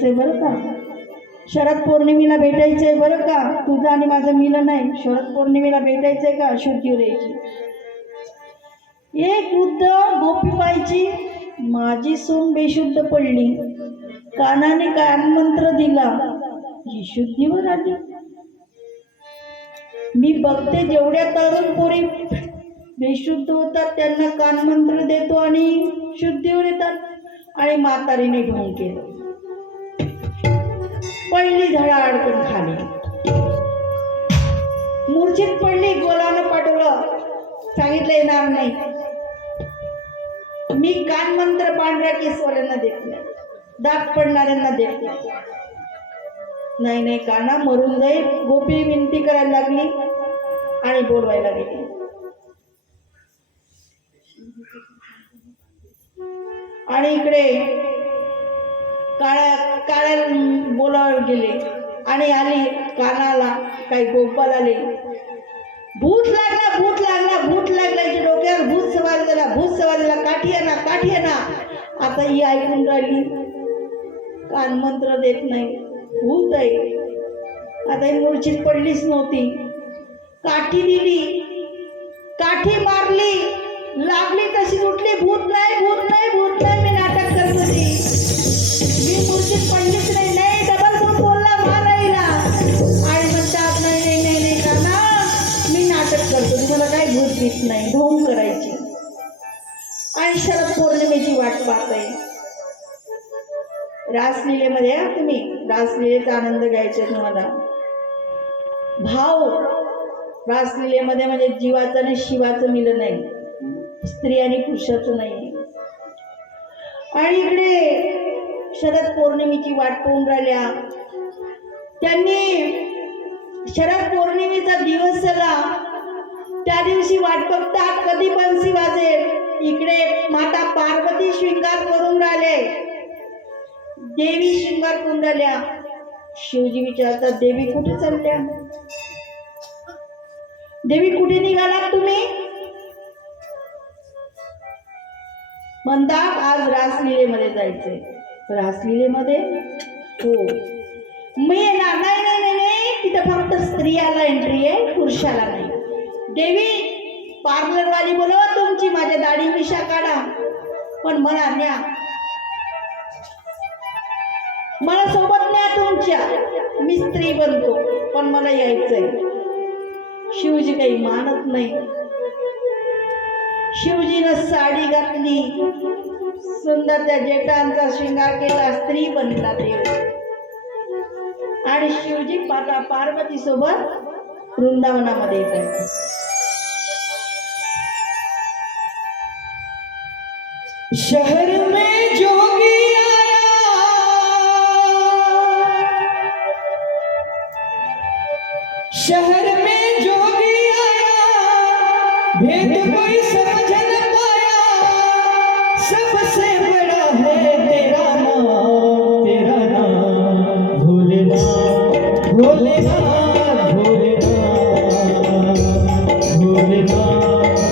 भेटायचंय बरं का, शरद पौर्णिमेला भेटायचंय बरं का, तुझं आणि माझं मिलन नाही, शरद पौर्णिमेला भेटायचंय का शुद्धीवर यायची. एक वृद्ध गोपीबाईची माझी सून बेशुद्ध पडली, कानाने कानमंत्र दिला, ही शुद्धीवर आली. मी बघते जेवढ्या तरुण पोरी बेशुद्ध होतात त्यांना कानमंत्र देतो आणि शुद्धीवर येतात, आणि म्हातारीने ढोंग केलं, पडली धडाडकन खाली, मूर्छित पडली. गोलानं पाठवलं, सांगितलं येणार नाही. मी कानमंत्र पांढऱ्या केसवाल्यांना देत नाही, दात पडणाऱ्यांना देत नाही. नाही नाही काना मरून जाईल. गोपी विनंती करायला लागली आणि बोलवायला गेली. आणि इकडे काळ्या बोलावर गेले आणि आली कानाला काही गोपाल आले. भूत लागला, भूत लागला, भूत लागला, डोक्यावर भूत सवार झाला, भूत सवार झाला, काठी आणा, काठी आणा. आता ही ऐकून राहिली, कानमंत्र देत नाही, भूत आहे. आता ही मूर्छित पडलीच नव्हती. काठी दिली, काठी मारली, लागली तशी उठली. भूत नाही, भूत नाही, भूत नाही, मी नाटक करत होती, मी मूर्छित पडलीच नाही. नाही डबल भूत बोलला मारायला. आणि म्हणतात नाही नाही नाही नाही काना, मी नाटक करतो, तुम्हाला काही भूत भीत नाही, ढोंग करायची. आणि शरद पौर्णिमेची वाट पाहताय. रासलीलेमध्ये तुम्ही रासलीलेचा आनंद घ्यायचा तुम्हाला. भाव रासलीलेमध्ये म्हणजे जीवाचं आणि शिवाचं मिलन नाही, स्त्री आणि पुरुषाचं नाही. आणि इकडे शरद पौर्णिमेची वाट पाहून राहिल्या. त्यांनी शरद पौर्णिमेचा दिवस झाला, त्या दिवशी वाट बघतात कधी बंसी वाजेल. इकडे माता पार्वती श्रृंगार करून राहिले, देवी श्रृंगार करून राहिल्या. शिवजी विचारतात देवी कुठे चालल्या, देवी कुठे निघालात तुम्ही. म्हणतात आज रासलीलेमध्ये जायचंय. रासलीलेमध्ये हो मी येणार. नाही नाही नाही नाही, तिथं फक्त स्त्रियाला एंट्री आहे, पुरुषाला नाही. देवी पार्लरवाली बोलवा तुमची, माझ्या दाढी मिशा काढा, पण मला न्या, मला सोबत न्या तुमच्या, मी स्त्री बनतो पण मला यायचंय. शिवजी काही मानत नाही. शिवजीनं साडी घातली, सुंदर त्या जेटांचा श्रृंगार केला, स्त्री बनला देव. आणि शिवजी माता पार्वती सोबत वृंदावनामध्ये येतात. शहर में जोगी आया, शहर में जोगी आया, भेद कोई समझ न पाया, सबसे बड़ा है तेरा नाम, तेरा नाम भोलेनाथ, भोलेनाथ, भोलेनाथ, भोलेनाथ,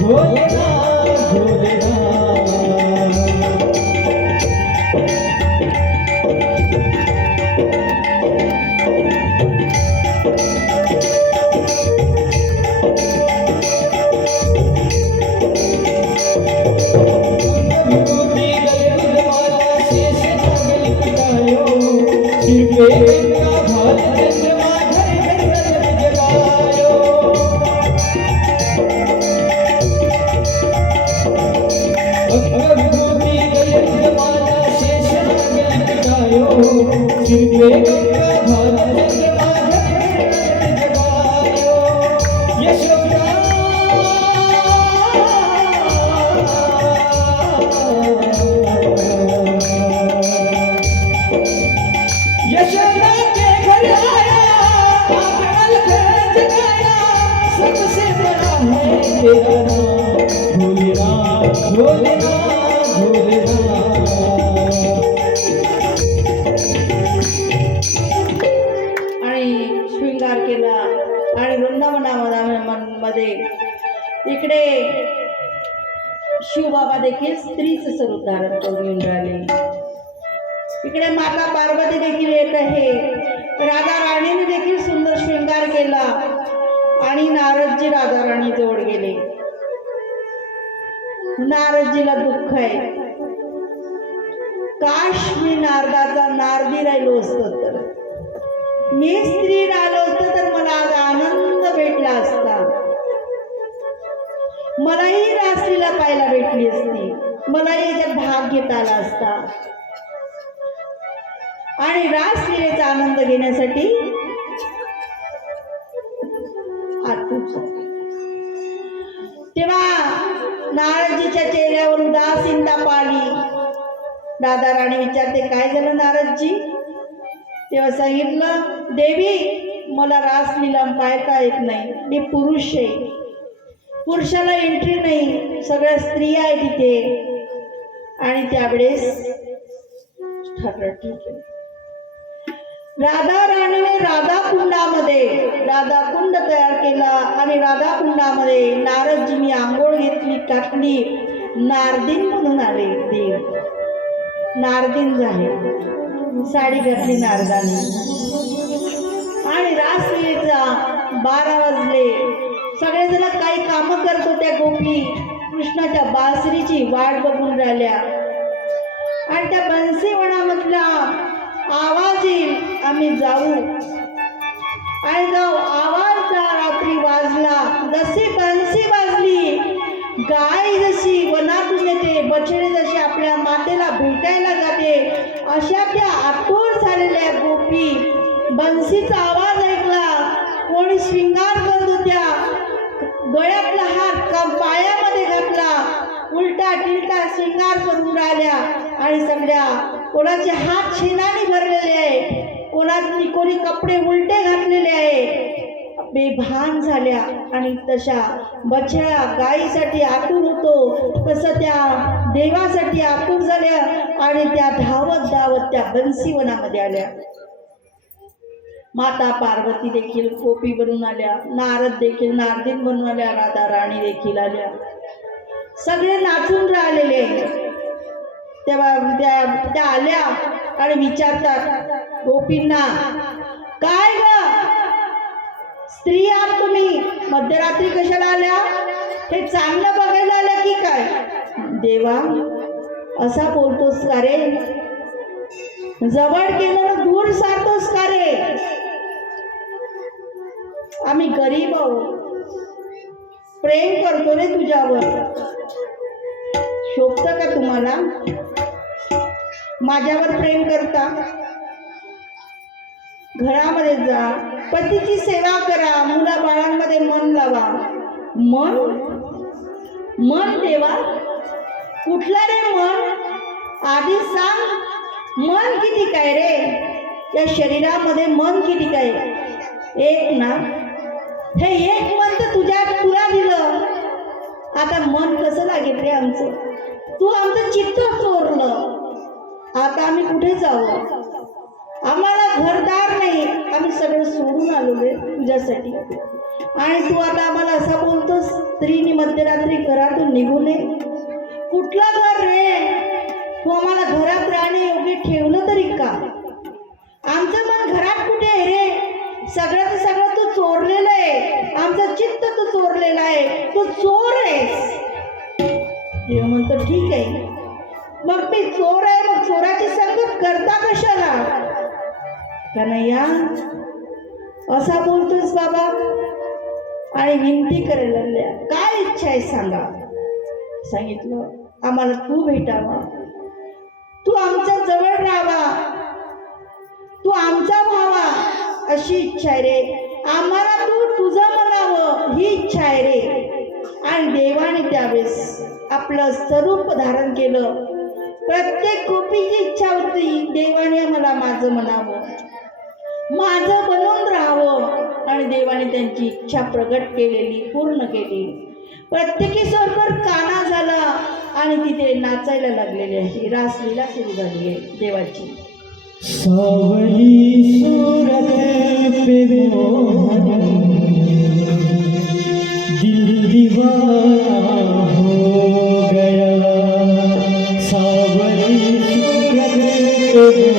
भोलेनाथ, भोलेनाथ. श्रृंगार केला आणि वृंदावनामध्ये इकडे शिवबाबा देखील स्त्रीचं स्वरूप धारण करून येऊन राहिले. इकडे माता पार्वती देखील येत आहे. राधा राणीने देखील सुंदर शृंगार केला आणि नारदजी राधा राणी जवळ गेले. नारदजीला दुःख आहे, काश मी नारदाचा नारदी राहिलो असतो, तर मी स्त्री राहिलो असतो तर मला आज आनंद भेटला असता, मलाही रासलीला पाहायला भेटली असती, मलाही याच्यात भाग घेता आला असता. आणि रासलीलेचा आनंद घेण्यासाठी तेव्हा नारदजीच्या चेहऱ्यावर उदासीनता पाहिली. राधा राणी विचारते, काय झालं नारदजी? तेव्हा सांगितलं, देवी मला रासलीला पाहता येत नाही, मी पुरुष आहे, पुरुषाला एंट्री नाही, सगळ्या स्त्रिया आहे तिथे. आणि त्यावेळेस ठरलं ठीक आहे. राधा राणीने राधा कुंड तयार केला आणि राधा कुंडामध्ये नारदजींनी आंघोळ घेतली, टाकली, नारदीन म्हणून आले. देव नारदीन झाले, साडी घातली नारदाने आणि रासलीलेचा 12 वाजले. सगळेजण काही कामं करत होत्या. गोपी कृष्णाच्या बासरीची वाट बघून राहिल्या आणि त्या बन्सीवनामधला आवाज येईल, आम्ही जाऊ आणि जाऊ. आवाज रात्री वाजला, जशी बन्सी वाजली, गाय जशी वनातून येते, बछडे जशी आपल्या मातेला भेटायला जाते, अशा त्या आतुर झालेल्या गोपी बन्सीचा आवाज ऐकला. कोणी शृंगार करत होत्या, गळ्यातला हात पायामध्ये घातला, उलटा टिलटा शृंगार करून राहिल्या आणि सगळ्या कोणाचे हात शेणाने भरलेले आहे, कोणी कपडे उलटे घातलेले आहे, बेभान झाल्या. आणि तशा बछड्या गायीसाठी आतुर होतो तसं त्या देवासाठी आतुर झाल्या आणि त्या धावत धावत त्या बन्सीवनामध्ये आल्या. माता पार्वती देखील गोपी बनून आल्या, नारद देखील नारदीन बनून आल्या, राधा राणी देखील आल्या. सगळे नाचून राहिलेले. तेव्हा त्या आल्या आणि विचारतात गोपींना, काय ग स्त्री आहात तुम्ही, मध्यरात्री कशाला आल्या? हे चांगलं बघायला आल्या की काय? देवा असा बोलतोस का रे? जवळ केलं दूर सारतोस का रे? आम्ही गरीब आहोत, प्रेम करतो रे तुझ्यावर, शोभतं का तुम्हाला? माझ्यावर प्रेम करता? घरामध्ये जा, पतीची सेवा करा, मुला बाळांमध्ये मन लावा. मन देवा कुठला रे मन? आधी सांग, मन किती काय रे? या शरीरामध्ये मन किती काय? एक ना? हे एक मन तर तुला दिलं, आता मन कसं लागेल रे आमचं? तू आमचं चित्त चोरलं, आता आम्ही कुठे जाऊ? आम्हाला घरदार नाही, आम्ही सगळं सोडून आलो रे तुझ्यासाठी. आणि तू आता आम्हाला असा बोलतोस स्त्रीने मध्यरात्री घरातून निघू नये? कुठलं घर रे? तू आम्हाला घरात राहणे योग्य ठेवलं तरी का? आमचं मन घरात कुठे आहे रे? सगळं तू चोरलेलं आहे, आमचं चित्त तू चोरलेलं आहे, तू चोर आहेस. देव म्हणतो ठीक आहे, मग मी चोर आहे, मग चोराची संगत करता कशाला? कन्हैया असा बोलतोस बाबा? आणि विनंती करायला लागल्या, काय इच्छा आहे सांगा. सांगितलं, आम्हाला तू भेटावा, तू आमच्या जवळ राहावा, तू आमचा व्हावा, अशी इच्छा आहे रे. आम्हाला तू तुझं म्हणावं ही इच्छा आहे रे. आणि देवाने त्यावेळेस आपलं स्वरूप धारण केलं. प्रत्येक गोपीची इच्छा होती देवाने मला माझं म्हणावं, माझं बनून राहावं. आणि देवाने त्यांची इच्छा प्रगट केलेली, पूर्ण केली. प्रत्येकी सोबत काना झाला आणि तिथे नाचायला लागलेली आहे. रासलीला सुरू झाली आहे देवाची. सावली सूरत पे मोहन दिल दीवाना हो गया. सावली सूरत पे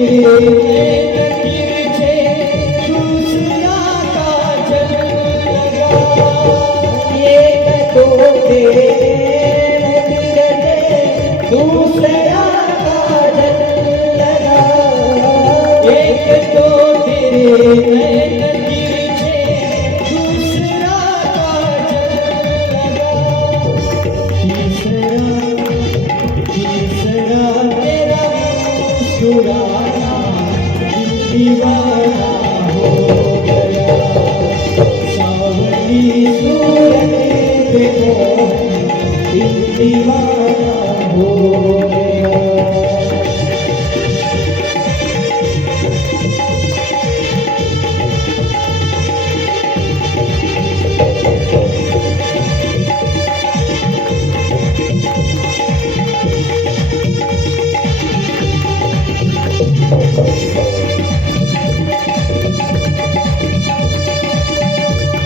तेरे नैन तिरछे दूसरा काजल लगा। एक तो तेरे नैन तिरछे दूसरा काजल लगा। एक तो तेरे नैन तिरछे दूसरा काजल लगा। तीसरा तेरा मुस्कुराना दीवाना हो गया। सावली सूरत पे मोहन दीवाना हो गया।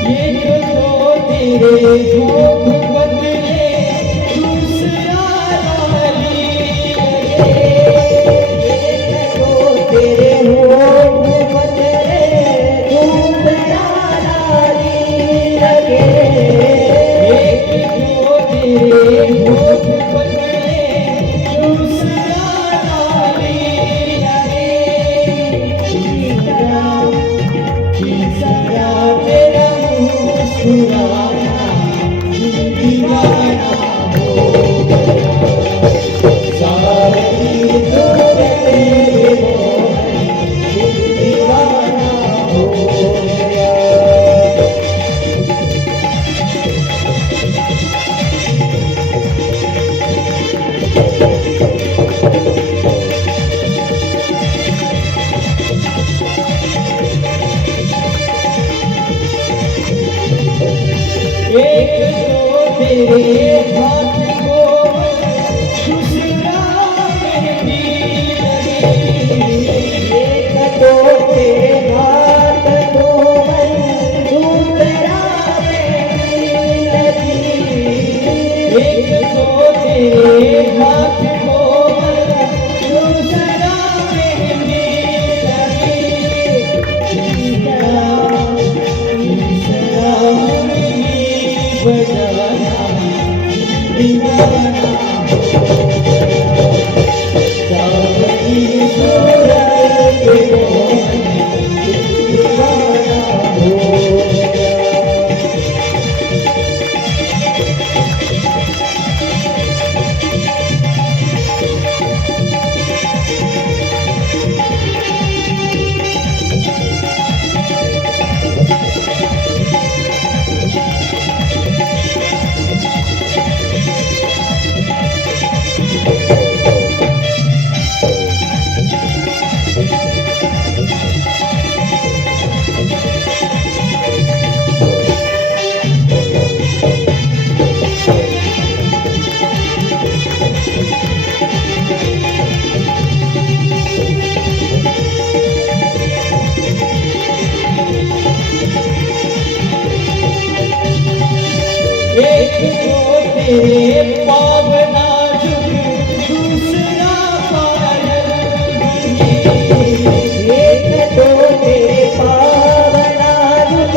एक तो तेरे होठ बदले दूसरा लाली लगे। एक तो तेरे होठ बदले दूसरा लाली लगे। एक तो तेरे होठ बदले दूसरा लाली लगे। तीसरा तेरा मुस्कुराना दीवाना हो गया। सावली सूरत पे मोहन दीवाना हो गया। एक तो तेरे हाथ को दूसरा मेहंदी लगी। एक तो तेरे हाथ कोमल दूसरा मेहंदी लगी। एक तो तेरे हाथ को दूसरा मेहंदी लगी। तीसरा मुरली बजाना दीवाना हो गया। सावली सूरत पे मोहन दीवाना हो गया। एक तो तेरे पावना जुग दूसरा पायल बनी। एक तो तेरे पावना जुग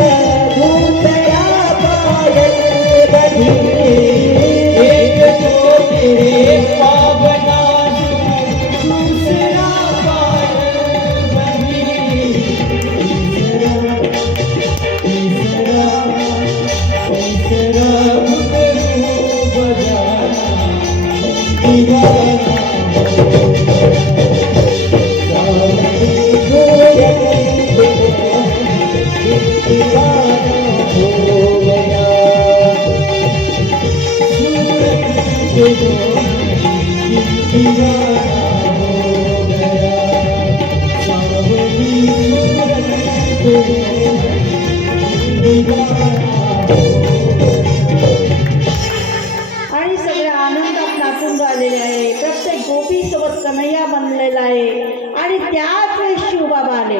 दूसरा पायल बनी। एक तो तेरे पावना जुग दूसरा पायल बनी। तीसरा घुंघरू बजाना दीवाना हो गया। सावली सूरत पे मोहन दीवाना हो गया। सूरत पे मोहन दीवाना हो गया। सावली सूरत पे मोहन दीवाना हो गया। आणि सगळे आनंदात नाचून राहिलेले आहे. प्रत्येक गोपी सोबत कन्हैया बनलेला आहे आणि त्याच वेळेस शिवबाबा आले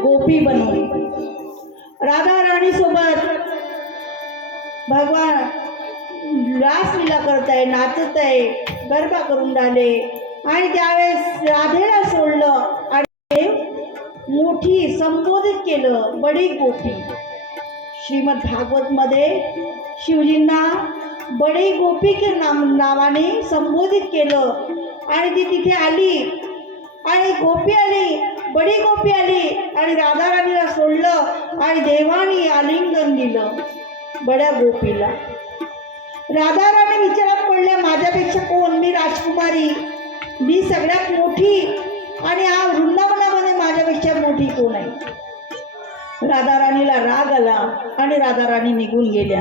गोपी बनून. राधा राणी सोबत भगवान रासलीला करत आहे, नाचत आहे, गरबा करून राहिले आणि त्यावेळेस राधेला सोडलं आणि मोठी संबोधित केलं, बडी गोपी. श्रीमद भागवत मध्ये शिवजींना बडी गोपी के नावाने संबोधित केलं. आणि ती तिथे आली आणि गोपी आली, बडी गोपी आली आणि राधाराणीला सोडलं आणि देवानी आलिंगन दिलं बड्या गोपीला. राधाराणी विचारात पडल्या, माझ्यापेक्षा कोण, मी राजकुमारी, मी सगळ्यात मोठी आणि हा वृंदावनामध्ये माझ्यापेक्षा मोठी कोण आहे. राधाराणीला राग आला आणि राधाराणी निघून गेल्या.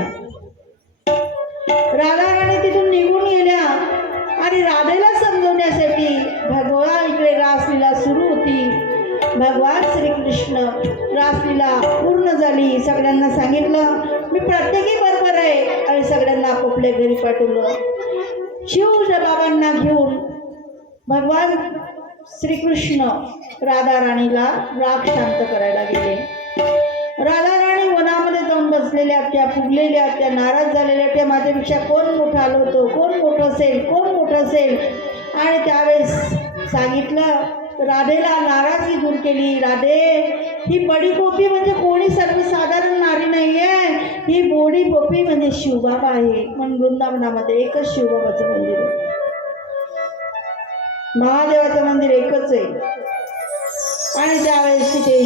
राधाराणी तिथून निघून गेल्या आणि राधेला समजवण्यासाठी भगवान इकडे रासलीला सुरू होती. भगवान श्रीकृष्ण रासलीला पूर्ण झाली, सगळ्यांना सांगितलं मी प्रत्येकी बरोबर आहे आणि सगळ्यांना आपापल्या घरी पाठवलं. शिव बाबांना घेऊन भगवान श्रीकृष्ण राधाराणीला राग शांत करायला गेले. राधाराणी वनामध्ये जाऊन बसलेल्या त्या, फुगलेल्या त्या, नाराज झालेल्या त्या, माझ्यापेक्षा कोण मोठं आलं होतं, कोण मोठं असेल, कोण मोठं असेल. आणि त्यावेळेस सांगितलं, राधेला नाराजगी दूर केली. राधे, ही बडी गोपी म्हणजे कोणी सर्वसाधारण नारी नाही आहे, ही बडी गोपी म्हणजे शिवबाबा आहे. म्हणून वृंदावनामध्ये एकच शिवबाबाचं मंदिर आहे, महादेवाचं मंदिर एकच आहे. आणि त्यावेळेस तिथे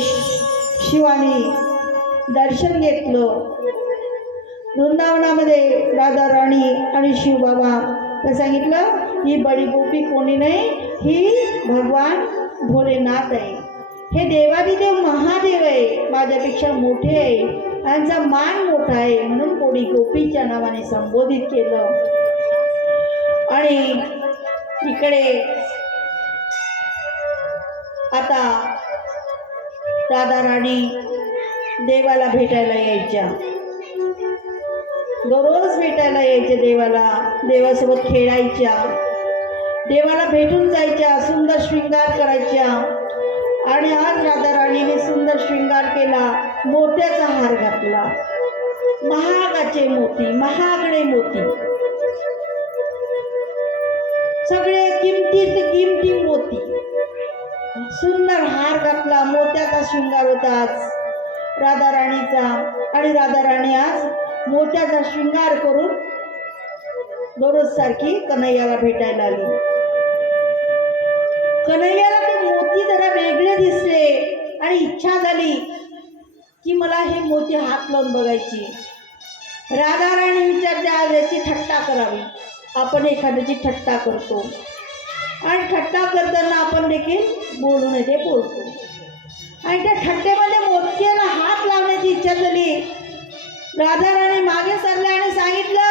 शिवानी दर्शन घेतलं. वृंदावनामध्ये राधाराणी आणि शिवबाबा तर सांगितलं, ही बडी गोपी कोणी नाही, ही भगवान भोलेनाथ आहे. हे देवादिदेव महादेव आहे, माझ्यापेक्षा मोठे आहे, यांचा मान मोठा आहे, म्हणून बडी गोपीच्या नावाने संबोधित केलं. आणि इकडे आता राधाराणी देवाला भेटायला यायच्या, दररोज भेटायला यायचे देवाला, देवासोबत खेळायच्या, देवाला भेटून जायच्या, सुंदर शृंगार करायच्या. आणि आज राधाराणीने सुंदर शृंगार केला, मोत्याचा हार घातला, महागाचे मोती, महागडे मोती, सगळे किमती मोती, सुंदर हार घातला, मोत्याचा शृंगार होता आज राधाराणीचा. आणि राधाराणी आज मोत्याचा शृंगार करून दररोज सारखी कन्हैयाला भेटायला आली. कन्हैयाला ते मोती जरा वेगळे दिसले आणि इच्छा झाली की मला हे मोती हात लावून बघायची. राधाराणी विचारते, आज याची थट्टा करावी. आपण एखाद्याची थट्टा करतो आणि थट्टा करताना आपण देखील बोलू नये ते बोलतो. आणि त्या थट्टेमध्ये मोत्याला हात लावण्याची इच्छा झाली. राधाराणी मागे सरले आणि सांगितलं,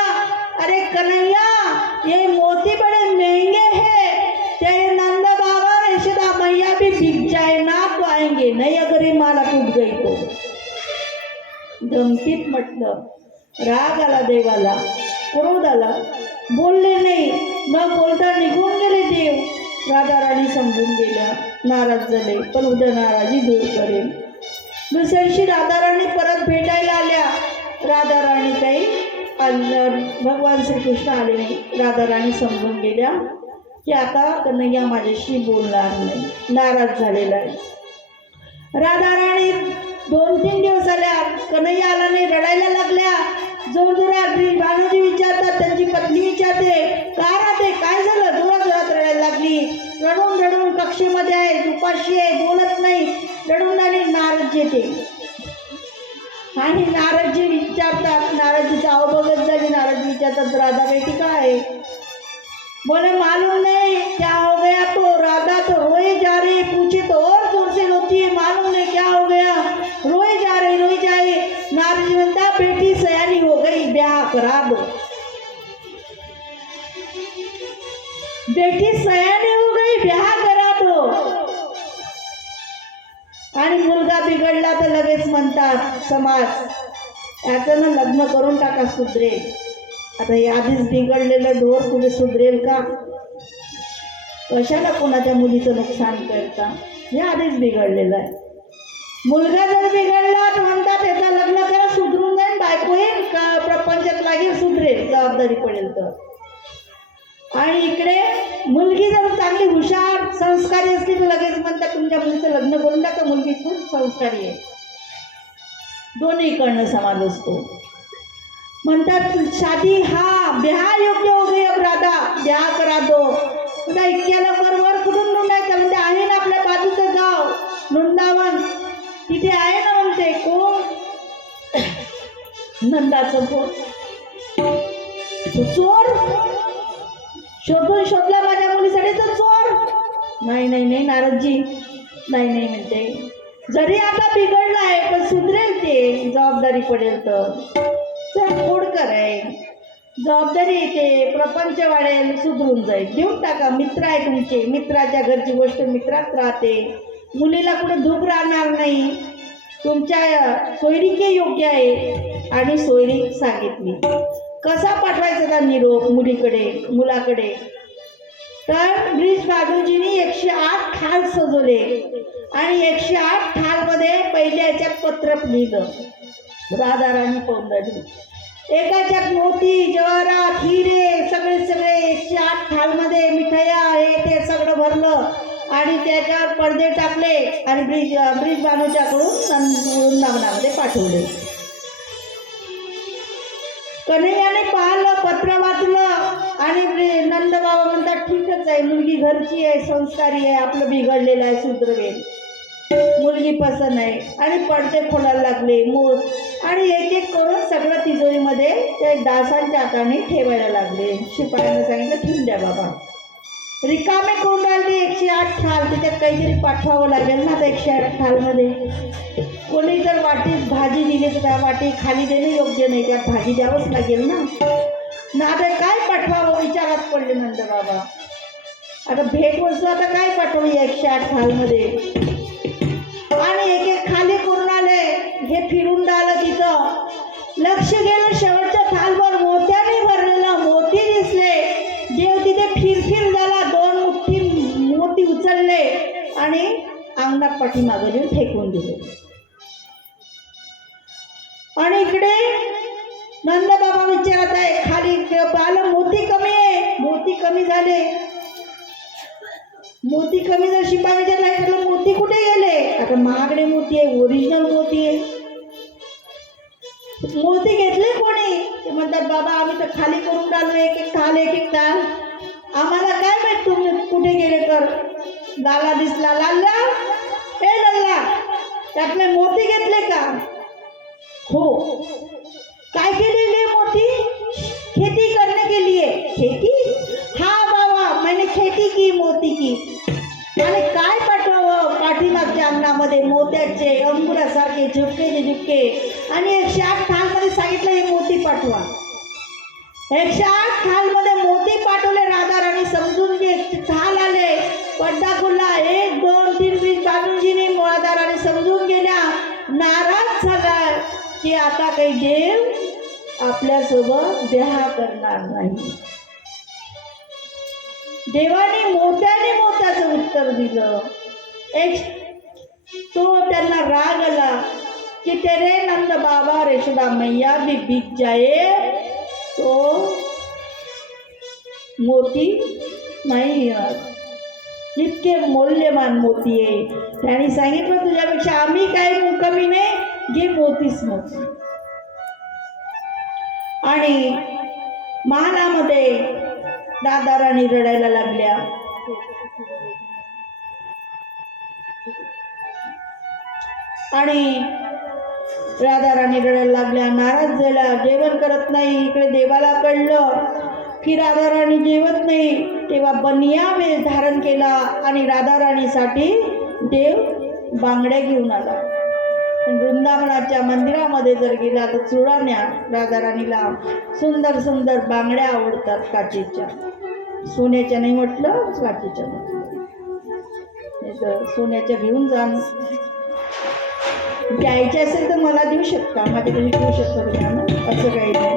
अरे कन्हैया, ये मोती बड़े महंगे हैं, तेरे नंद बाबा और यशोदा मैया भी बिक जाए ना तो आएंगे, नहीं अगर ये माला टूट गई तो. गमतीत म्हटलं. राग आला देवाला, क्रोध आला, बोलले नाही, न बोलता निघून गेले देव. राधाराणी समजून गेल्या, नाराज झाले, पण उद्या नाराजी दूर करेल. दुसऱ्या दिवशी राधाराणी परत भेटायला आल्या. राधाराणी काही भगवान श्रीकृष्ण आले नाही. राधाराणी समजून गेल्या की आता कन्हैया माझ्याशी बोलणार नाही, नाराज झालेला आहे. राधाराणी 2-3 दिवस आल्या, कन्हैया आला नाही, रडायला लागल्या. जोरजोरात भानुजी विचारतात, त्यांची पत्नी विचारते, का राहते, काय झालं, जोरात रडायला लागली. रडून रडून कक्षेमध्ये आहे, उपाशी आहे, बोलत नाही, रडून आणि नारद येते. आणि नारदजी विचारतात, नारदजीचा अवबोधच झाली. नारद विचारतात, राधा बेटी का है? बोले मालूम नहीं, क्या हो गया? तो राधा तो रोए जा रही, पूछे तो और जोर से रोती है, मालूम नहीं क्या हो गया, रोए जा रही, रोई जा रही. नारद जी म्हणता, बेटी सयानी हो गई, ब्याह करा दो. बेटी सयानी हो गई, ब्याह करा दो. आणि मुलगा बिघडला तर लगेच म्हणतात समाज, याचं ना लग्न करून टाका, सुधरेल. आता हे आधीच बिघडलेलं ढोर पुढे सुधरेल का? कशाला कोणाच्या मुलीचं नुकसान करता? हे आधीच बिघडलेलं आहे. मुलगा जर बिघडला तर म्हणतात त्याचं लग्न करा, सुधरून जाईल, बायको येईल का, प्रपंचात लागेल, सुधरेल, जबाबदारी पडेल तर. आणि इकडे मुलगी जर चांगली हुशार संस्कारी असली तर लगेच म्हणतात तुमच्या मुलीचं लग्न करून टाका, मुलगी खूप संस्कारी आहे, दोन्हीकडनं समाज असतो. म्हणतात शादी हा ब्याह योग्य हो गई अब राधा, ब्याह करा दो. तुला इतक्या लवकर वर कुठून ढूंढायचं? म्हणजे आहे ना आपल्या बाजूचं गाव वृंदावन, तिथे आहे ना म्हणते. कोण? नंदाचं पोर. तो चोर शोधून शोधला माझ्या मुलीसाठी, तर चोर. नाही नाही नाही नारदजी, नाही नाही म्हणते. जरी आता बिघडला आहे पण सुधरेल, ते जबाबदारी पडेल तर खोडकर आहे, जबाबदारी येते, प्रपंच वाढेल, सुधरून जाईल. देऊन टाका. मित्र आहे तुमचे, मित्राच्या घरची गोष्ट मित्रात राहते. मुलीला कुठे धूप राहणार नाही. तुमच्या सोयरीके योग्य आहे आणि सोयरी सांगितली. कसा पाठवायचा त्या निरोप मुलीकडे मुलाकडे? तर ब्रिज बाजूजींनी 108 थाल सजवले आणि 108 थालमध्ये पहिल्या याच्यात पत्र लिहिलं, राधाराणी पौंडरी. एकाच्यात मोती जवाहरात हिरे सगळे 108 थालमध्ये मिठाया हे ते सगळं भरलं आणि त्याच्यावर पडदे टाकले आणि ब्रिज बानूच्याकडून वृंदावनामध्ये पाठवले. कन्हैयाने पाहिलं, पत्र वाचलं आणि नंद बाबा म्हणतात ठीकच आहे, मुलगी घरची आहे, संस्कारी आहे, आपलं बिघडलेलं आहे, सुधरवेल, मुलगी पसंत आहे. आणि पडदे खोलायला लागले मोर आणि एक एक करून सगळं तिजोरीमध्ये त्या दासांच्या हाताने ठेवायला लागले. शिपायांना सांगितलं ठेवून द्या बाबा. रिकामे करून राहिले 108 थाल, त्याच्यात काहीतरी पाठवावं लागेल ना. त्या 108 थालमध्ये कोणी जर वाटीत भाजी दिली तर त्या वाटी खाली देणं योग्य नाही, त्यात भाजी द्यावंच लागेल ना. आता काय पाठवावं विचारात पडले नंद बाबा. आता भेट वस्तू आता काय पाठवली 108 थालमध्ये? आणि एक एक खाली करून आले. हे फिरून राहिलं तिथं, लक्ष गेलं शेवटच्या थालवर मोत्याने भरलेला मोती दिसले. देव तिथे फिरफिर झाला, 2 मुठ्ठी मोती उचलले आणि अंगणात पाठीमागे देऊन फेकून दिले. आणि इकडे नंद बाबा विचारत आहे, खाली पाहिलं मोती कमी आहे, मोती कमी झाले. मोती कमी जर शिपाई विचारला, मोती कुठे गेले? आता महागडे मोती आहे, ओरिजिनल मोती आहे. मोती घेतले कोणी? ते म्हणतात बाबा आम्ही तर खाली करून राहिलो, एक एक थाल एक एक थाल, आम्हाला काय माहित तुम्ही कुठे गेले. तर लाला दिसला. लाला ए लल्ला, त्यातले मोती घेतले का? हो. काय केलेले मोती? खेती करने के लिए. खेती? हाँ बाबा मैंने खेती की मोती की. आणि काय पाठवावं? पाठीमागच्या अंगणामध्ये मोत्याचे अंगुरासारखे झुपके आणि 108 थालमध्ये सांगितलं हे मोती पाठवा. 108 थालमध्ये मोती पाठवले. राधाराणी समजून घे, थाल आले, पडदा खुलला. 1 2 3 20 बाजूजीने राधाराणी समजून गेल्या. नाराज झाला की आता काही देव आपल्यासोबत ब्याह करणार नाही. देवाने मोत्याचं उत्तर दिलं. तो त्यांना राग आला की तेरे नंद बाबा रेशदा मैया भी बिक जाए तो मोती नाही, इतके मौल्यवान मोती आहे. त्यांनी सांगितलं तुझ्यापेक्षा आम्ही काही कमी नाही, घे मोतीच मोती. आणि महालामध्ये राधाराणी रडायला लागल्या. आणि राधाराणी रडायला लागल्या, नाराज झाला, जेवण करत नाही. इकडे देवाला कळलं की राधाराणी जेवत नाही. तेव्हा बनिया वेश धारण केला आणि राधाराणीसाठी देव बांगड्या घेऊन आला. वृंदावनाच्या मंदिरामध्ये जर गेला तर चुडाण्या राधाराणीला सुंदर सुंदर बांगड्या आवडतात, काचेच्या. सोन्याच्या नाही म्हटलं, काचेच्या म्हटलं. नाही तर सोन्याच्या घेऊन जा. द्यायचे असेल तर मला देऊ शकता, माझ्याकडे देऊ शकता तुम्हाला, असं काही नाही.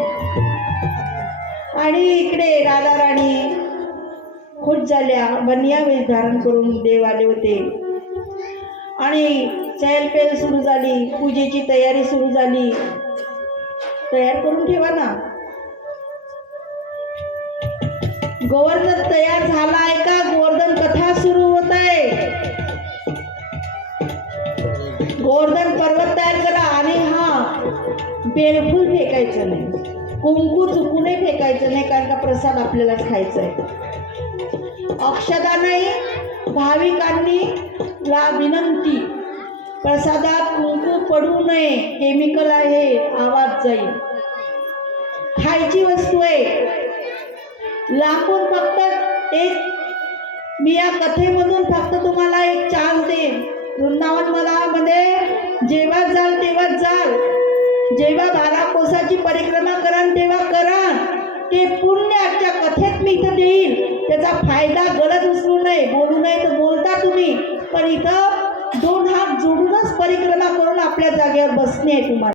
आणि इकडे राधाराणी खुश झाल्या. बनिया वेश धारण करून देव आले होते आणि चहलपहल सुरू झाली. पूजेची तयारी सुरू झाली. तयार करून ठेवा ना. गोवर्धन तयार झाला आहे का? गोवर्धन कथा सुरू होत आहे. गोवर्धन पर्वत तयार करा आणि बेलफूल फेकायचं नाही, कुंकू चुकूनही फेकायचं नाही, कारण का प्रसाद आपल्यालाच खायचा आहे. अक्षदा नाही, भाविकांनी ला विनंती, प्रसादात कुंकू पडू नये, केमिकल आहे, आवाज जाईल. खायची वस्तू आहे. लांबून फक्त एक, मी या कथेमधून फक्त तुम्हाला एक चान्स देईन. वृंदावन मध्ये जेव्हा जाल तेव्हा जाल, जेव्हा 12 कोसाची परिक्रमा कराल तेव्हा करा. ते पुण्य आजच्या कथेत मी इथं देईल, त्याचा फायदा गरज उचलू नये, बोलू नये तर बोलता तुम्ही, पण इथं 2 हात जोडूनच परिक्रमा करून आपल्या जागेवर बसणे आहे तुम्हाला.